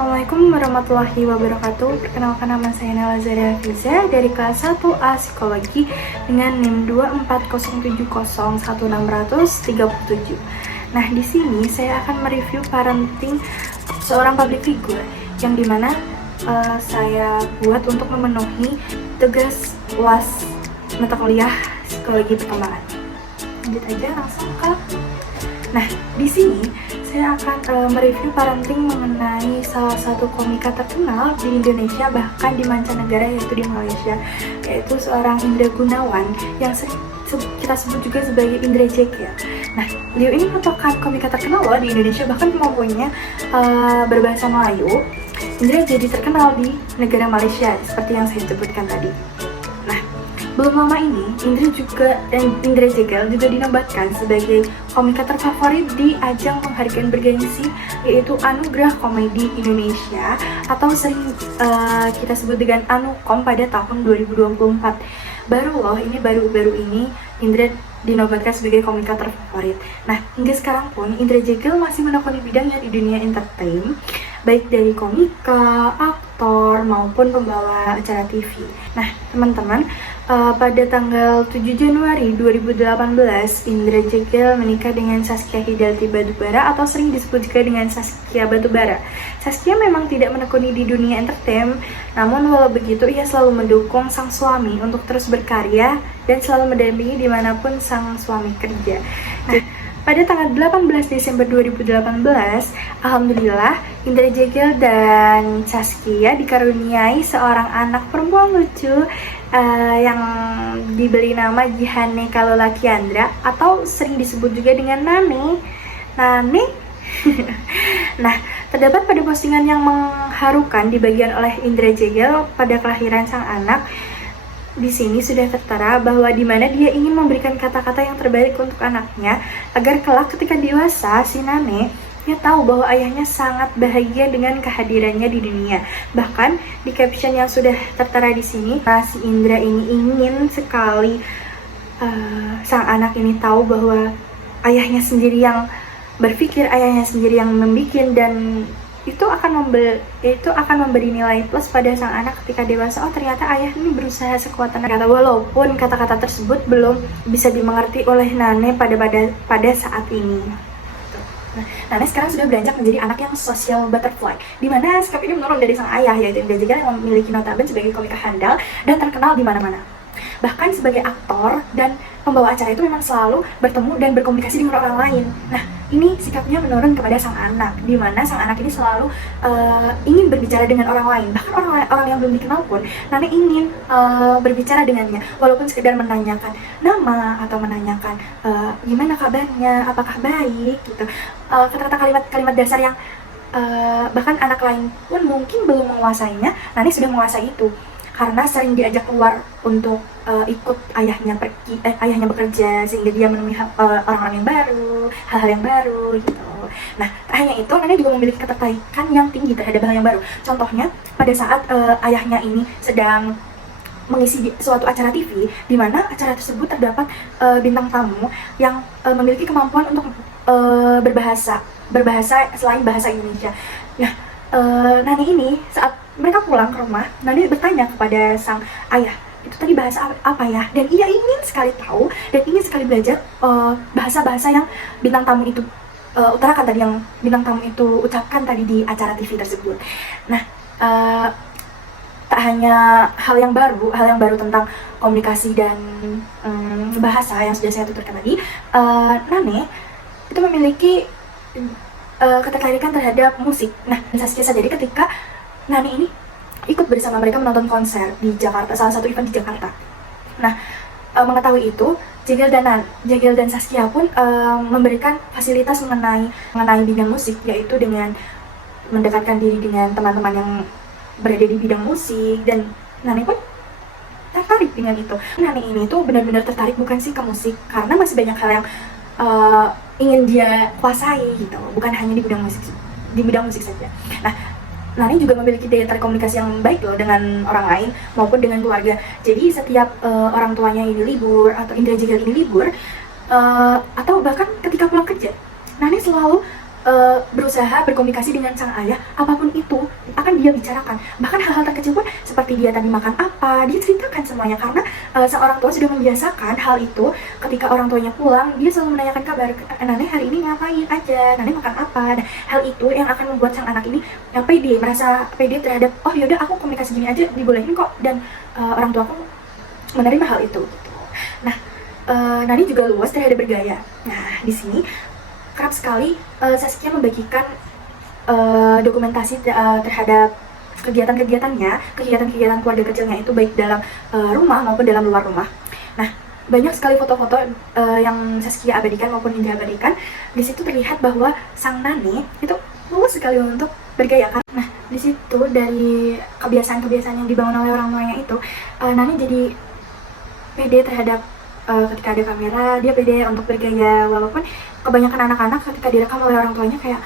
Assalamualaikum warahmatullahi wabarakatuh. Perkenalkan, nama saya Nala Zahra Fiza dari kelas 1A Psikologi dengan NIM 240701637. Nah, di sini saya akan mereview parenting seorang public figure yang dimana saya buat untuk memenuhi tugas UAS mata kuliah psikologi perkembangan. Lanjut aja langsung ke. Nah, di sini saya akan mereview parenting mengenai salah satu komika terkenal di Indonesia, bahkan di mancanegara, yaitu di Malaysia, yaitu seorang Indra Gunawan yang kita sebut juga sebagai Indra Jekyll. Nah, beliau ini merupakan komika terkenal loh di Indonesia, bahkan kemampuannya berbahasa Melayu. Indra jadi terkenal di negara Malaysia seperti yang saya sebutkan tadi. Belum lama ini, Indra Jekyll juga dinobatkan sebagai komika terfavorit di ajang penghargaan bergengsi, yaitu Anugerah Komedi Indonesia atau sering kita sebut dengan Anukom pada tahun 2024. Baru ini Indra dinobatkan sebagai komika terfavorit. Nah, hingga sekarang pun Indra Jekyll masih menekuni bidangnya di dunia entertain, baik dari komika, aktor, maupun pembawa acara TV. Nah, teman-teman, pada tanggal 7 Januari 2018, Indra Jekyll menikah dengan Saskia Hidayati Batubara atau sering disebut juga dengan Saskia Batubara. Saskia memang tidak menekuni di dunia entertain, namun walau begitu ia selalu mendukung sang suami untuk terus berkarya dan selalu mendampingi dimanapun sang suami kerja. Nah, pada tanggal 18 Desember 2018, alhamdulillah Indra Jekyll dan Saskia dikaruniai seorang anak perempuan lucu yang diberi nama Jihane Kalola Kiandra atau sering disebut juga dengan Nane. Nah, terdapat pada postingan yang mengharukan dibagikan oleh Indra Jekyll pada kelahiran sang anak. Di sini sudah tertera bahwa di mana dia ingin memberikan kata-kata yang terbaik untuk anaknya agar kelak ketika dewasa si Nane dia tahu bahwa ayahnya sangat bahagia dengan kehadirannya di dunia. Bahkan di caption yang sudah tertera di sini, si Indra ini ingin sekali sang anak ini tahu bahwa ayahnya sendiri yang berpikir, ayahnya sendiri yang membuat, dan itu akan memberi nilai plus pada sang anak ketika dewasa. Oh, ternyata ayah ini berusaha sekuat tenaga, walaupun kata-kata tersebut belum bisa dimengerti oleh Nane pada saat ini. Nah, Nane sekarang sudah beranjak menjadi anak yang social butterfly, di mana sikap ini menurun dari sang ayah, yaitu Indra Jekyll yang memiliki notabene sebagai komika handal dan terkenal di mana-mana. Bahkan sebagai aktor dan pembawa acara itu memang selalu bertemu dan berkomunikasi dengan orang lain. Nah, ini sikapnya menurun kepada sang anak, di mana sang anak ini selalu ingin berbicara dengan orang lain. Bahkan orang yang belum dikenal pun Nane ingin berbicara dengannya, walaupun sekedar menanyakan nama atau menanyakan gimana kabarnya, apakah baik gitu. Kata-kata kalimat dasar yang bahkan anak lain pun mungkin belum menguasainya, Nane sudah menguasai itu. Karena sering diajak keluar untuk ikut ayahnya bekerja, sehingga dia menemui orang-orang yang baru, hal-hal yang baru gitu. Nah, tak hanya itu, Nane juga memiliki ketertarikan yang tinggi terhadap hal yang baru. Contohnya, pada saat ayahnya ini sedang mengisi suatu acara TV, di mana acara tersebut terdapat bintang tamu yang memiliki kemampuan untuk berbahasa selain bahasa Indonesia. Nah, Nane ini saat mereka pulang ke rumah, Nane bertanya kepada sang ayah, itu tadi bahasa apa ya? Dan ia ingin sekali tahu dan ingin sekali belajar bahasa-bahasa yang bintang tamu itu utarakan tadi, yang bintang tamu itu ucapkan tadi di acara TV tersebut. Nah, tak hanya hal yang baru tentang komunikasi dan bahasa yang sudah saya tuturkan tadi, Nane itu memiliki ketertarikan terhadap musik. Nah, Saskia saja, jadi ketika Nane ini ikut bersama mereka menonton konser di Jakarta, salah satu event di Jakarta. Nah, mengetahui itu, Jekyll dan Saskia pun memberikan fasilitas mengenai bidang musik, yaitu dengan mendekatkan diri dengan teman-teman yang berada di bidang musik, dan Nane pun tertarik dengan itu. Nane ini tuh benar-benar tertarik bukan sih ke musik, karena masih banyak hal yang ingin dia kuasai gitu, bukan hanya di bidang musik saja. Nah, Nane juga memiliki daya tarik komunikasi yang baik loh dengan orang lain maupun dengan keluarga. Jadi setiap orang tuanya ini libur atau Indra Jekyll ini libur, atau bahkan ketika pulang kerja, Nane selalu berusaha berkomunikasi dengan sang ayah, apapun itu akan dia bicarakan. Bahkan hal-hal terkecil pun seperti dia tadi makan apa, dia ceritakan semuanya karena sang orang tua sudah membiasakan hal itu. Ketika orang tuanya pulang, dia selalu menanyakan kabar, Nane hari ini ngapain aja, Nane makan apa. Nah, hal itu yang akan membuat sang anak ini pede, merasa pede terhadap, oh yaudah aku komunikasi gini aja dibolehin kok, dan orang tua aku menerima hal itu. Nah, Nani juga luas terhadap bergaya. Nah, di sini kerap sekali Saskia membagikan dokumentasi terhadap kegiatan-kegiatannya, kegiatan-kegiatan keluarga kecilnya itu baik dalam rumah maupun dalam luar rumah. Nah, banyak sekali foto-foto yang Saskia abadikan maupun Indra abadikan. Di situ terlihat bahwa sang Nani itu luas sekali untuk bergaya kan. Nah, di situ dari kebiasaan-kebiasaan yang dibangun oleh orang tuanya itu, Nani jadi pede terhadap ketika ada kamera, dia pede untuk bergaya, walaupun kebanyakan anak-anak ketika direkam oleh orang tuanya kayak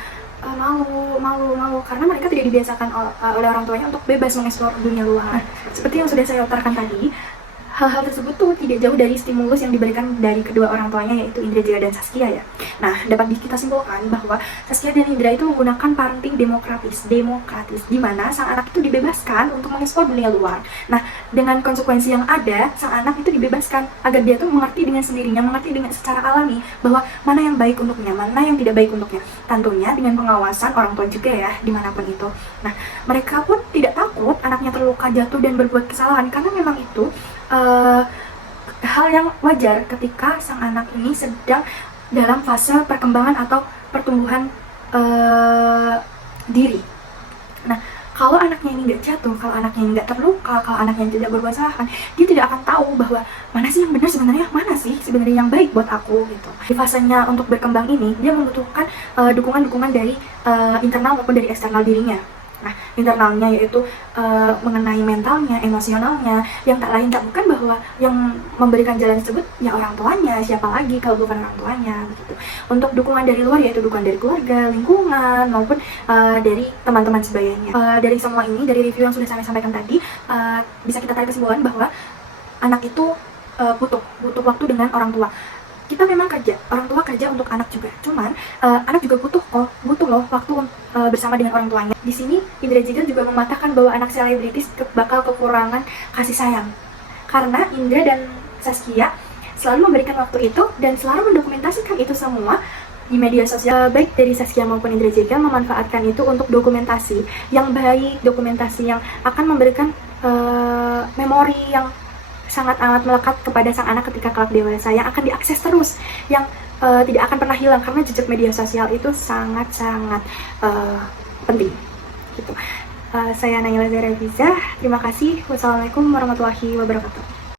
malu karena mereka tidak dibiasakan oleh orang tuanya untuk bebas mengeksplor dunia luar. Seperti yang sudah saya utarakan tadi, hal-hal tersebut tuh tidak jauh dari stimulus yang diberikan dari kedua orang tuanya, yaitu Indra Jaya dan Saskia ya. Nah, dapat kita simpulkan bahwa Saskia dan Indra itu menggunakan parenting demokratis, di mana sang anak itu dibebaskan untuk mengeksplor dunia luar. Nah, dengan konsekuensi yang ada, sang anak itu dibebaskan agar dia tuh mengerti dengan sendirinya, mengerti dengan secara alami bahwa mana yang baik untuknya, mana yang tidak baik untuknya. Tentunya dengan pengawasan orang tua juga ya, dimanapun itu. Nah, mereka pun tidak takut anaknya terluka, jatuh, dan berbuat kesalahan, karena memang itu hal yang wajar ketika sang anak ini sedang dalam fase perkembangan atau pertumbuhan diri. Nah, kalau anaknya ini nggak jatuh, kalau anaknya ini nggak terluka, kalau anaknya tidak berbuat kesalahan, dia tidak akan tahu bahwa mana sih yang benar sebenarnya, mana sih sebenarnya yang baik buat aku gitu. Di fasenya untuk berkembang ini, dia membutuhkan dukungan-dukungan dari internal maupun dari eksternal dirinya. Nah, internalnya yaitu mengenai mentalnya, emosionalnya, yang tak lain tak bukan bahwa yang memberikan jalan tersebut ya orang tuanya, siapa lagi kalau bukan orang tuanya begitu. Untuk dukungan dari luar yaitu dukungan dari keluarga, lingkungan, maupun dari teman-teman sebayanya. Dari semua ini, dari review yang sudah saya sampaikan tadi, bisa kita tarik kesimpulan bahwa anak itu butuh waktu dengan orang tua. Kita memang kerja, orang tua kerja untuk anak juga. Cuman anak juga butuh loh waktu bersama dengan orang tuanya. Di sini Indra Jigel juga mematahkan bahwa anak selebritis bakal kekurangan kasih sayang. Karena Indra dan Saskia selalu memberikan waktu itu dan selalu mendokumentasikan itu semua di media sosial. Baik dari Saskia maupun Indra Jigel memanfaatkan itu untuk dokumentasi yang baik, dokumentasi yang akan memberikan memori yang sangat amat melekat kepada sang anak ketika kelak dewasa, yang akan diakses terus, yang tidak akan pernah hilang karena jejak media sosial itu sangat-sangat penting. Gitu. Saya Naila Zahra Fiza. Terima kasih. Wassalamualaikum warahmatullahi wabarakatuh.